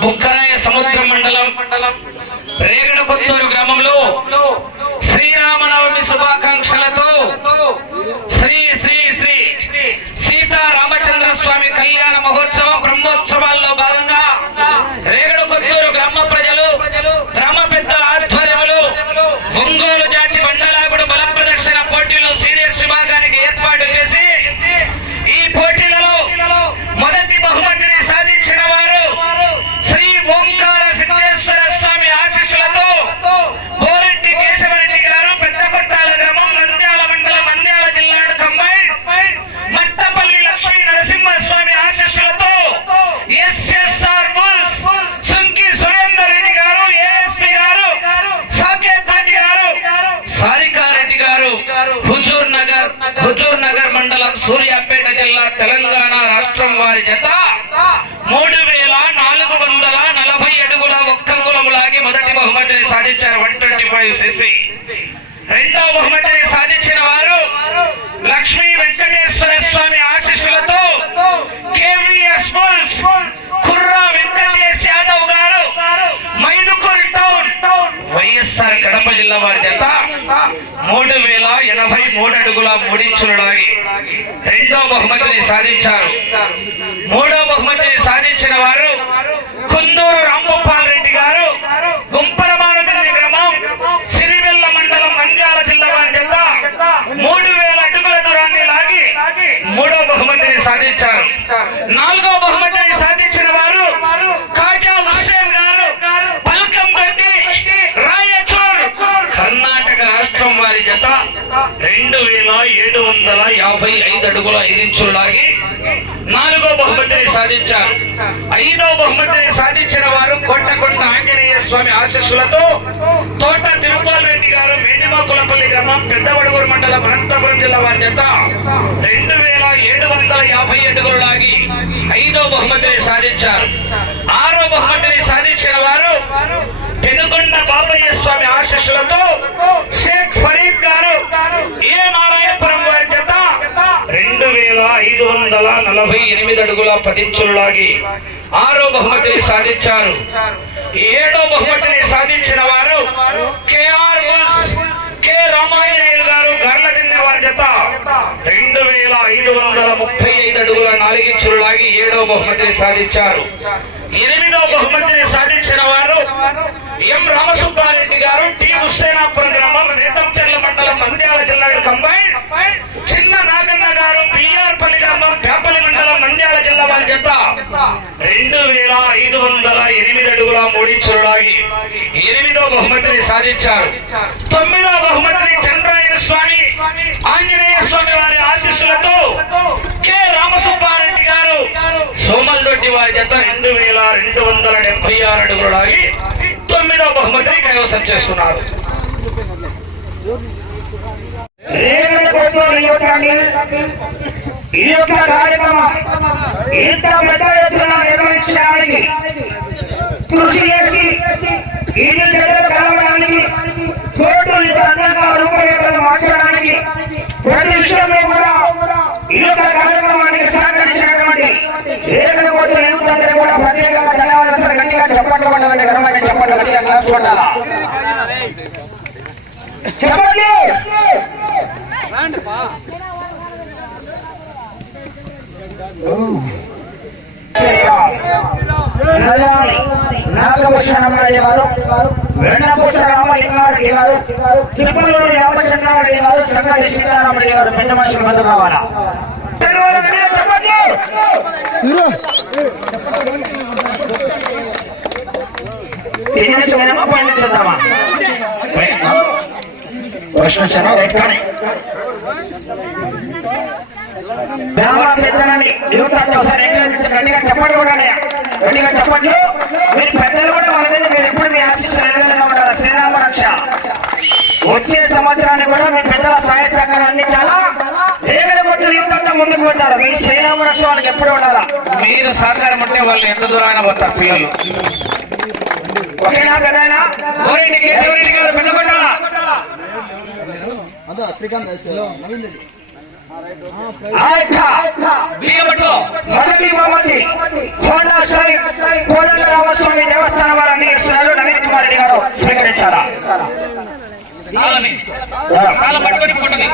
బుక్కరాయ సముద్ర మండలం రేగడకొత్తూరు గ్రామంలో శ్రీరామనవమి శుభాకాంక్షలతో శ్రీ శ్రీ శ్రీ సీతారామచంద్ర స్వామి కళ్యాణ మహోత్సవం బ్రహ్మోత్సవాల్లో భాగంగా రేగడకొత్తూరు గ్రామ ప్రజలు గ్రామ పెద్దల ఆధ్వర్యంలో ఒంగోలు జాతి బండలాగుడు బల ప్రదర్శన పోటీలు సీనియర్స్ విభాగానికి ఏర్పాటు చేసి ఈ పోటీలలో మొదటి బహుమతిని సాధించిన వారు శ్రీ ఓంకార సిద్ధేశ్వర స్వామి ఆశీస్సులతో బోరెడ్డి కేశవరెడ్డి గారు పెద్దకొట్టాల గ్రామం నంద్యాల మండలం నంద్యాల జిల్లా కంబైన్ మట్టపల్లి లక్ష్మీ నరసింహస్వామి ఆశీస్సులతో ఎస్ఎస్ఆర్ బుల్స్ సుంకి సురేందర్ రెడ్డి గారు ఏఎస్పీ గారు సాకేత్ రెడ్డి గారు సారికారెడ్డి గారు హుజూర్ నగర్ మండలం సూర్యాపేట జిల్లా తెలంగాణ రాష్ట్రం వారి జత 3440 అడుగుల ఒక్కంగుళం లాగి మొదటి బహుమతిని సాధించారు 125 సిసి. రెండవ బహుమతిని సాధించిన వారు లక్ష్మీ వెంకటేశ్వర స్వామి ఆశీస్సులతో కేవీఎస్ బుల్స్ కుర్రా వెంకటేష్ యాదవ్ గారు మైదుకూరు టౌన్ వైఎస్ఆర్ కడప జిల్లా వారి జత 3083 అడుగుల 3 ఇంచులు లాగి రెండవ బహుమతిని సాధించారు. మూడవ బహుమతిని సాధించిన వారు కుందూరు రాంగోపాల్ రెడ్డి గారు గుంపరమానపల్లి గ్రామం సిరివెల్ల మండలం నంద్యాల జిల్లా వారి జత 3000 అడుగుల దూరాన్ని లాగి మూడవ బహుమతిని సాధించారు. నాలుగవ బహుమతిని సాధించిన వారు కాజా హుస్సేన్ గారు పల్కంబట్టి రాయచూర్ కర్ణాటక రాష్ట్రం వారి జత 2755 అడుగుల 5 ఇంచులు లాగి నాలుగో బహుమతిని సాధించారు. ఐదవ బహుమతిని సాధించిన వారు కోటకొండ ఆంజనేయ స్వామి ఆశీస్సులతో తోట తిరుపాల్ రెడ్డి గారు మేడిమాకులపల్లి గ్రామం పెద్దవడుగూరు మండలం అనంతపురం జిల్లా వారి జత 2750 అడుగులు లాగి ఐదవ బహుమతిని సాధించారు. ఆరో బహుమతిని సాధించిన వారు పెనుగొండ బాబయ్య స్వామి ఆశీస్సులతో షేక్ ఫరీద్ గారు ఏ నారాయణపురం వారి జత 2548 అడుగుల 10 ఇంచులు లాగి ఆరో బహుమతిని సాధించారు. ఏడో బహుమతిని సాధించిన వారు కేఆర్ బుల్స్ కె రామాయణయ్య గారు గర్లదిన్న వారి జత 2535 అడుగుల 4 ఇంచులు లాగి ఏడో బహుమతిని సాధించారు. ఎనిమిదో బహుమతిని సాధించిన వారు ఎం రామసుబ్బారెడ్డి గారు టి హుస్సేనాపురం గ్రామం నేతంచెర్ల మండలం నంద్యాల జిల్లా కంబైన్ చిన్న నాగన్న గారు బిఆర్పల్లి గ్రామం పేపల్లి మండలం నంద్యాల జిల్లా వారి జత 2508 అడుగుల 3 ఇంచులు లాగి ఎనిమిదో బహుమతిని సాధించారు. తొమ్మిదో బహుమతిని చంద్రాయణ స్వామి ఆంజనేయ స్వామి వారి ఆశీస్సులతో కె రామసుబ్బారెడ్డి గారు సోమల్దొడ్డి వారి జత 2276 అడుగులు లాగి 9వ బహుమతిని కైవసం చేసుకున్నారు. ఈ యొక్క కార్యక్రమం ఇంత పెద్ద ఎత్తున నిర్వహించడానికి కృషి చేసి ఇన్ని చర్యలు కలవడానికి కోర్టు ఇంత అందంగా రూపరేఖలు మార్చడానికి ప్రతి విషయంలో కూడా ఈ యొక్క కార్యక్రమానికి సహకరించినటువంటి రేగడకోట యువతందరూ కూడా ప్రత్యేకంగా ధన్యవాదాలు సార్. గట్టిగా చెప్పండి కొట్టాలంటే ఘనమైన చెప్పండి గట్టిగా క్లాప్స్ కొట్టాలా చెప్పండి. నాగభూషణరెడ్డి గారు వెన్నపూస రామలింగారెడ్డి గారు తిరుపతి రామచంద్రారెడ్డి గారు సంగటి సీతారామరెడ్డి గారు పెద్ద మనుషులు మందు రావాలా చెప్పండి. ఎన్ని నుంచి పోయినామా పైన నుంచి వద్దామా ప్రశ్న వచ్చానా రైట్ కానీ పెద్దలని యువత ఒకసారి గట్టిగా చెప్పండి కూడా గట్టిగా చెప్పండి. మీరు పెద్దలు కూడా వాళ్ళ మీద మీరు ఎప్పుడు మీ ఆశీస్సులు నిలవేలుగా ఉండాలి. శ్రీరామ రక్ష వచ్చే సంవత్సరానికి కూడా మీ పెద్దల సహాయ సహకారం అందించాలా. రేగడకొత్తూరు యువత ముందుకు పోతారు. మీ శ్రీరామ రక్ష వాళ్ళకి ఎప్పుడు ఉండాలా. మీరు సహకారం ఉంటే వాళ్ళు ఎంత దూరాన పోతారు పిల్లలు. ఓకేనా పెద్దయినా బోరెడ్డి కేశవరెడ్డి గారు పెద్దకొట్టాలా శ్రీకాంత్ నవీన్ రెడ్డి ఆ యొక్క బియ్యమట్లో మొదటి బహుమతి హోండా శ్రీ కోదండ రామస్వామి దేవస్థానం వారు అందజేస్తున్నారు. నవీన్ కుమార్ రెడ్డి గారు స్వీకరించారా? కాలం పట్టుకొని ఫోటోని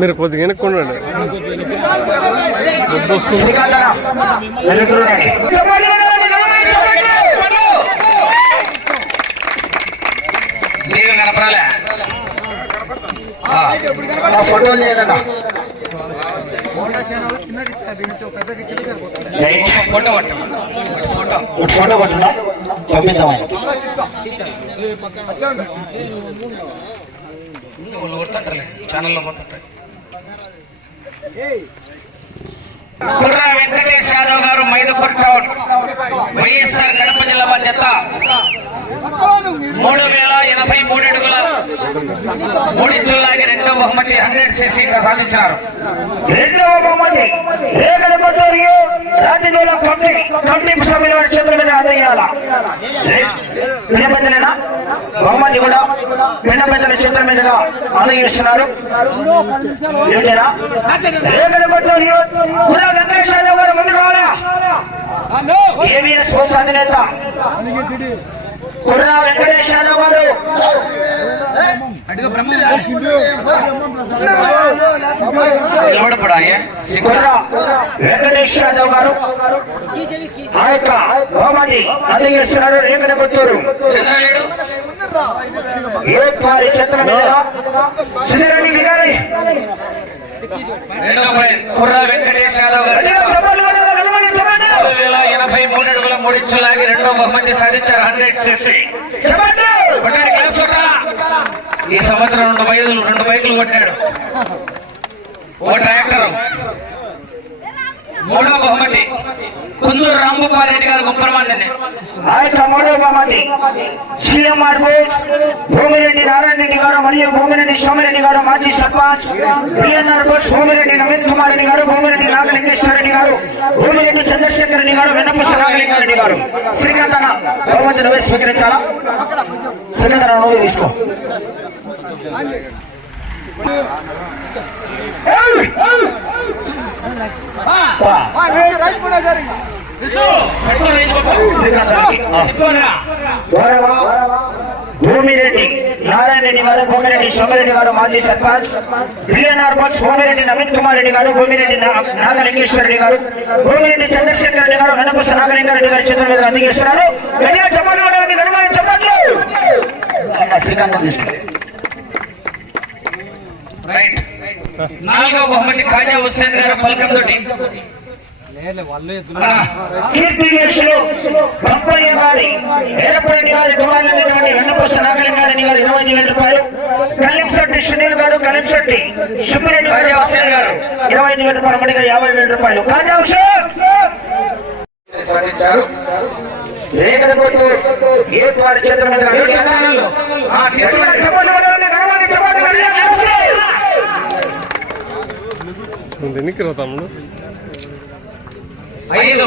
మీరు కొద్దిగా వెనుక్కోండి. కనపడాలే ఫోటోలు చేయాలన్నా ఫోటో పట్టు ఫోటో పట్టున్నా పంపిద్దాం. ఛానల్లో పోతుంటాయి. కుర్రా వెంకటేష్ యాదవ్ గారు మైదుకూర్ టౌన్ వైఎస్ఆర్ కడప జిల్లా బాధ్యత 3083 అడుగుల 3 ఇంచుల లాగి రెండో బహుమతి 100cc సాధించారు. రెండవ బహుమతి రాజకీయ కమిటీ సభ్యుల వారి చేతుల మీద అందజేయాల. పిన్నపెద్దలేనా బహుమతి కూడా పిన్నపెద్దల చేతుల మీదుగా అందజేస్తున్నారు. ఏమిటేనా రేగడపట్టు కుర్రా వెంకటేష్ యాదవ్ గారు ముందు రావాలా? ఏబిఎస్ స్పోర్ట్స్ అధినేత కుర్రా వెంకటేష్ యాదవ్ గారు కుర్రా వెంకటేష్ యాదవ్ గారు ఆ యొక్క బహుమతి అందజేస్తున్నారు. రేగడపత్తూరు యూత్ వారి చేతుల మీదుగా సుధీరణి విగాలి కుర్రా వెంకటేష్ యాదవ్ గారు 83 అడుగుల 3 ఇంచుల లాగి రెండో బహుమతి సాధించారు. 100cc. ఈ సంవత్సరం 2 బైకులు కొట్టాడు. ఓ ట్రాక్టర్. మూడో బహుమతి కుందూరు రాంభూపాల్ రెడ్డి గారు గుప్పరమందని. ఆ యొక్క మూడో బహుమతి సిఎంఆర్ బోస్ భూమిరెడ్డి నారాయణ రెడ్డి గారు మరియు భూమిరెడ్డి సోమిరెడ్డి గారు మాజీ సర్పంచ్, బిఎన్ఆర్ బోస్ భూమిరెడ్డి నవీన్ కుమార్ రెడ్డి గారు, భూమిరెడ్డి నాగలింగేశ్వర రెడ్డి గారు, భూమిరెడ్డి చంద్రశేఖర్ రెడ్డి గారు, వెన్నపూస నాగలింగారెడ్డి గారు. శ్రీకాంతన బహుమతి నువ్వే స్వీకరించాలా? శ్రీకాంతన నువ్వు తీసుకో. భూమిరెడ్డి నారాయణ రెడ్డి గారు, భూమిరెడ్డి సోమిరెడ్డి గారు మాజీ సర్పంచ్, బిఎన్ఆర్ బాక్స్ భూమిరెడ్డి నవీన్ కుమార్ రెడ్డి గారు, భూమిరెడ్డి నాగలింగేశ్వర రెడ్డి గారు, భూమిరెడ్డి చంద్రశేఖర్ రెడ్డి గారు, వెన్నపూస నాగలింగారెడ్డి గారి చేతుల మీద అందజేస్తున్నారు. శ్రీకాంతం తీసుకుంటారు. రైట్. నాలుగో బహుమతి కాజా హుస్సేన్ గారు పలకంతోటి. కీర్తిశేషులు గంపయ్య గారి వీరపరెడ్డి గారి కుమారులైనటువంటి వెన్నపూస నాగలింగారెడ్డి గారు 25,000 రూపాయలు, కలింశెట్టి సునీల్ గారు, కలింశెట్టి సుబ్బిరెడ్డి గారు 25,000 రూపాయలు, మడిగా 50,000 రూపాయలు. కాజా హుస్సేన్ సాధించారు. రేగడపోతూ యూత్ వారి చేతుల మీద ఎన్నికలు తమ్ముడు 5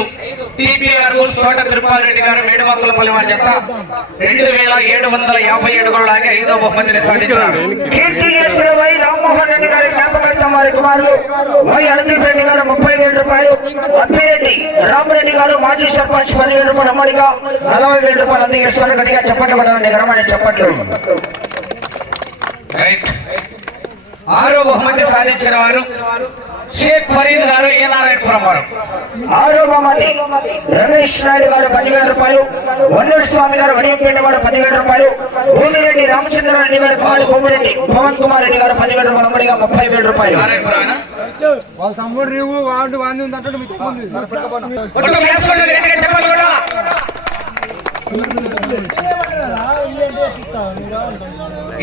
టిపిఆర్ కోట తిరుపాలరెడ్డి గారు మేడమక్కలపల్లి వారి జత 2,750 అడుగులు లాగి 5వ బహుమతిని సాధించారు. కీర్తిశేషులు వై రామ్మోహన్ రెడ్డి గారి జ్ఞాపకార్థం వారి కుమారులు వై అనందీప్ రెడ్డి గారు 30,000 రూపాయలు, అప్పిరెడ్డి రామరెడ్డి గారు మాజీ సర్పంచ్ 10,000 రూపాయలు, అమ్మడిగా 40,000 రూపాయలు అందజేస్తారు. గట్టిగా చప్పట్లు పడాలండి, గ్రామాన్ని చప్పట్లు. ఆరో బహుమతి సాధించిన వారు షేక్ ఫరీద్ గారు, ఏ నారాయణపురం వారు. ఆరో బహుమతి రమేష్ నాయుడు గారు 10,000 రూపాయలు, వన్నూరు స్వామి గారు వడియంపేట వారు 10,000 రూపాయలు, భూమిరెడ్డి రామచంద్రారెడ్డి గారు కుమారుడు భూమిరెడ్డి పవన్ కుమార్ రెడ్డి గారు 10,000 రూపాయలు, అమ్మడిగా 30,000 రూపాయలు. వాళ్ళ తమ్ముడు నీవు వాడు వాంది ఉంది అంటే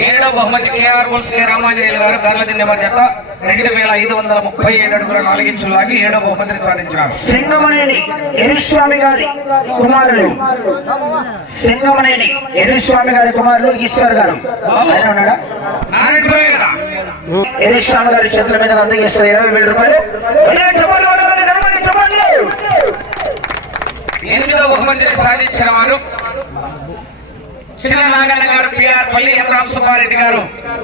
ఏడో బహుమతి కేఆర్ బోస్ కె రామాంజనేయులు గారు గార్లదిన్నె వారి జత 2,535 అడుగుల 4 ఇంచులు లాగి 7వ బహుమతిని సాధించారు. సింగమనేని ఎరిస్వామి గారి కుమారులు, సింగమనేని ఎరిస్వామి గారి కుమారులు ఈశ్వర్ గారు ఆయన ఉన్నాడా? ఎరిస్వామి గారి చేతుల మీద అందజేస్తారు 20,000 రూపాయలు. 8వ బహుమతిని సాధించిన వారు చిన్న నాగన్న గారు పిఆర్ పల్లి ఎం రామసుబ్బారెడ్డి గారు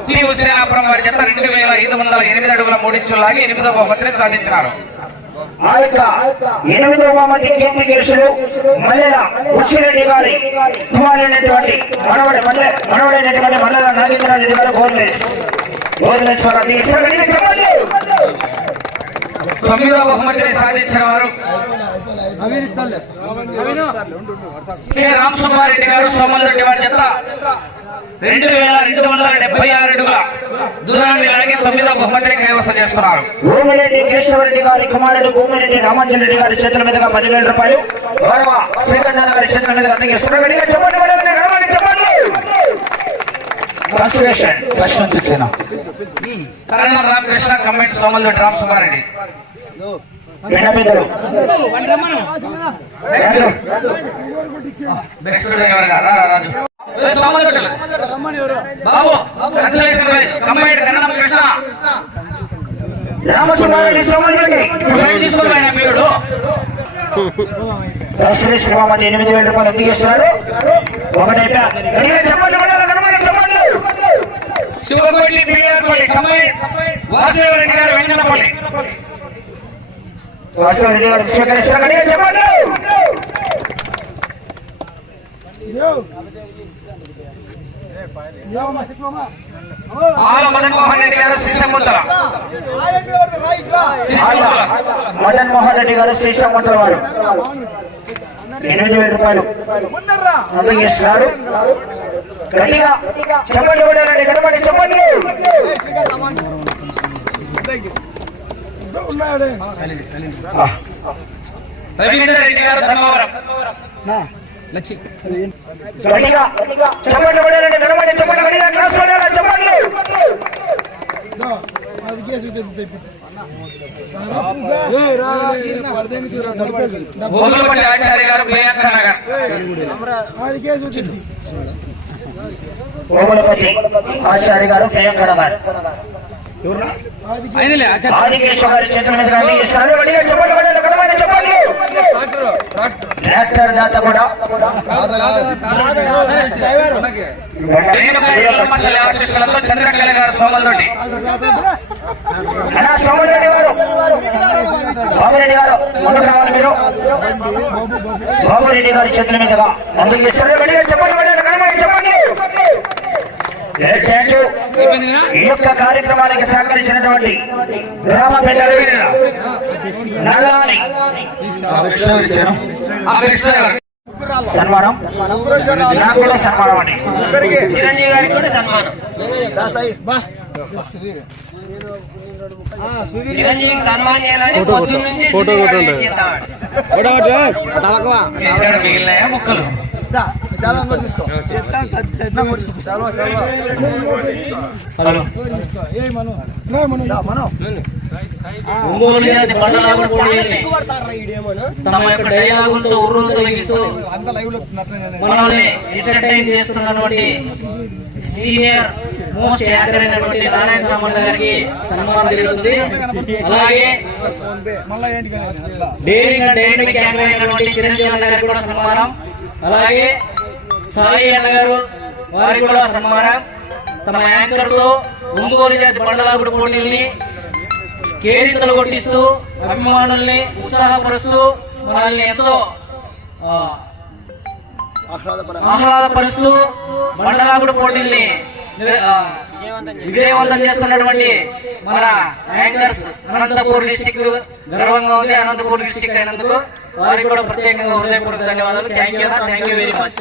టి హుస్సేనాపురం వారి జత 2508 అడుగుల 3 ఇంచులు లాగి 8వ బహుమతిని సాధించారు. ఆ యొక్క 8వ బహుమతి కీర్తి గెలుసులు మల్లెల ఉచ్చిరెడ్డి గారి కుమారుడైనటువంటి మనవడైనటువంటి మల్లెల నాగేంద్రరెడ్డి గారు గోర్లేశ్వర చెప్పండి. 9వ బహుమతిని సాధించిన వారు కె రామసుబ్బారెడ్డి గారు సోమలరెడ్డి వారి జత 2276 అడుగుల దూరాన్ని లాగి 9వ బహుమతిని కైవసం చేసుకున్నారు. భూమిరెడ్డి కేశవరెడ్డి గారి కుమారుడు భూమిరెడ్డి రామాంజన్ రెడ్డి గారి చేతుల మీదుగా 10,000 రూపాయలు గౌరవ శ్రీకందన గారి చేతుల మీదుగా అందజేస్తున్నారు. చెప్పండి కరణం రామకృష్ణ కమెంట్ సోమలరెడ్డి రామసుబ్బారెడ్డి బాబు కృష్ణ రామసుబ్బారెడ్డి సోమలరెడ్డి దసరి శ్రీమామతి 8,000 రూపాయలు అందజేస్తున్నారు. శివకోటి పిఆర్పల్లి కమ్మాయి వాసుదేవరెడ్డి గారు వెంకటపల్లి వాసుదేవరెడ్డి గారు స్వీకరిస్తున్నారు. చెప్పండి. మదన్మోహన్ రెడ్డి గారు శ్రీశంకుల మదన్మోహన్ రెడ్డి గారు శ్రీశంకుల వారు 8,000 రూపాయలు అందజేస్తున్నారు. గట్టిగా చెప్పండి గడపండి చెప్పండి. రవీంద్ర రెడ్డి గారు ధర్మవరం గట్టిగా చెప్పండి గడపండి చెప్పండి చెప్పండి. ఓలుపల్లి ఆచార్య గారు ప్రియాంక నగర్ ఓమలపతి ఆచార్య గారు ప్రియాంక నగర్ ఆదికేశ్వర గారి చేతుల మీదుగా అందజేస్తున్నారు. చెప్పండి. ట్రాక్టర్ దాత కూడా చంద్రకళ గారు సోమలరెడ్డి సోమలరెడ్డి గారు బాబురెడ్డి గారు ముందుకు రావాలి. మీరు బాబురెడ్డి గారి చేతుల మీదుగా అందజేస్తున్నారు. చెప్పండి. ఈ యొక్క కార్యక్రమానికి సహకరించినటువంటి గ్రామ పెద్దలు నల్లాని సన్మానం, నాకు కూడా సన్మానం అండి. చిరంజీవి గారికి కూడా సన్మానం. చిరంజీవికి సన్మానం చేయాలని ఫోటో కొట్టండి. మిగిలినాయా ముక్కలు తమ యొక్క డైలాగులతో ఉర్రూలు తొలగిస్తూ మనల్ని ఎంటర్టైన్ చేస్తున్నటువంటి సీనియర్ మోస్ట్ యాక్టర్ అయినటువంటి నారాయణ సామంత గారికి సన్మానం జరుగుతుంది. అలాగే డైనమిక్ యాంకర్ అయినటువంటి చిరంజీవి అన్న గారికి కూడా సన్మానం. అలాగే సాయి అన్న గారు వారికి కూడా సన్మానం. తమ యాంకర్ తో ఒంగోలు జాతి బండలాగుడు పోటీల్ని కేరింతలు కొట్టిస్తూ అభిమానుల్ని ఉత్సాహపరుస్తూ మనల్ని ఎంతో ఆహ్లాదపరుస్తూ బండలాగుడు పోటీల్ని విజయవంతం చేస్తున్నటువంటి మన యాంకర్స్ అనంతపూర్ డిస్టిక్ గర్వంగా ఉంది. అనంతపూర్ డిస్టిక్ అయినందుకు వారికి కూడా ప్రత్యేకంగా హృదయపూర్వక ధన్యవాదాలు. Thank you very much.